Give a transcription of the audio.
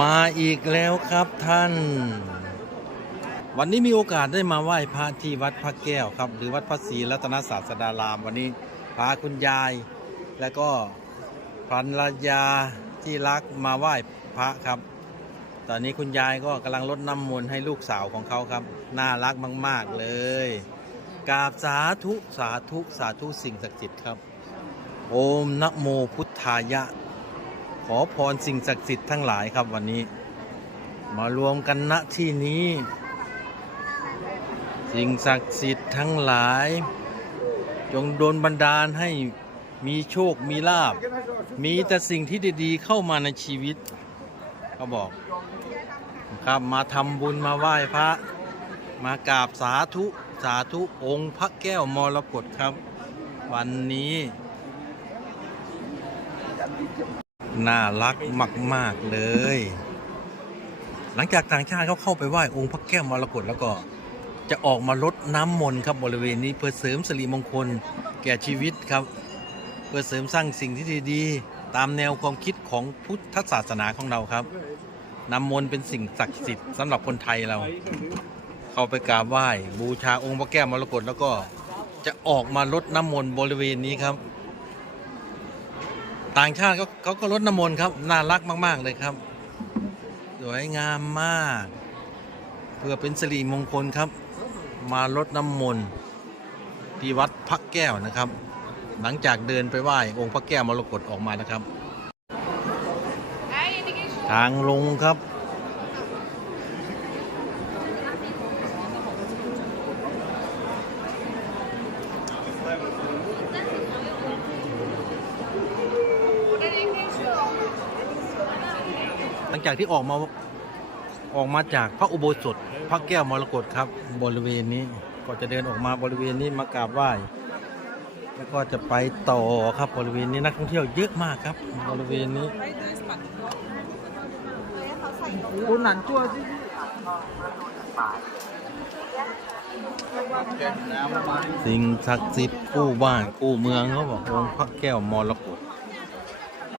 มาอีกแล้วครับท่าน วันนี้มีโอกาสได้มาไหว้พระที่วัดพระแก้วครับ หรือวัดพระศรีรัตนศาสดาราม วันนี้พาคุณยาย และก็ภรรยาที่รักมาไหว้พระครับ ตอนนี้คุณยายก็กำลังลดน้ำมนต์ให้ลูกสาวของเขาครับ น่ารักมาก ๆ เลยกราบสาธุสาธุสาธุสิ่งศักดิ์สิทธิ์ครับ โอมนะโมพุทธายะ ขอพรสิ่งศักดิ์สิทธิ์ทั้งหลายครับวันนี้ มารวมกันณที่นี้ สิ่งศักดิ์สิทธิ์ทั้งหลาย จงโดนบันดาลให้มีโชคมีลาบ มีแต่สิ่งที่ดีๆเข้ามาในชีวิตเขาบอกครับมาทำบุญมาไหว้พระ มากราบสาธุสาธุองค์พระแก้วมรกตครับ วันนี้ น่ารักมาก ๆ เลย หลังจากต่างชาติเขาเข้าไปไหว้องค์พระแก้วมรกตแล้วก็ จะออกมาลดน้ำมนต์ครับบริเวณนี้เพื่อเสริมสิริมงคลแก่ชีวิตครับ เพื่อเสริมสร้างสิ่งที่ดีๆตามแนวความคิดของพุทธศาสนาของเราครับ น้ำมนต์เป็นสิ่งศักดิ์สิทธิ์สำหรับคนไทยเรา เข้าไปกราบไหว้บูชาองค์พระแก้วมรกตแล้วก็จะออกมาลดน้ำมนต์บริเวณนี้ครับ ต่างชาติเขาเขาก็ลดน้ำมนต์ครับ น่ารักมาก ๆ เลยครับ สวยงามมาก เพื่อเป็นสิริมงคลครับ มาลดน้ำมนต์ที่วัดพระแก้วนะครับ หลังจากเดินไปไหว้องค์พระแก้วมรกตออกมานะครับ ทางลงครับ หลังจากที่ออกมาออกมาจากพระอุโบสถพระแก้วมรกตครับ บริเวณนี้ก็จะเดินออกมาบริเวณนี้มากราบไหว้แล้วก็จะไปต่อครับบริเวณนี้นักท่องเที่ยวเยอะมากครับ บริเวณนี้คุหนันชั่วสิสิ่งศักดิ์สิทธิ์กู้บ้านกู้เมืองเขาบอกองค์พระแก้วมรกต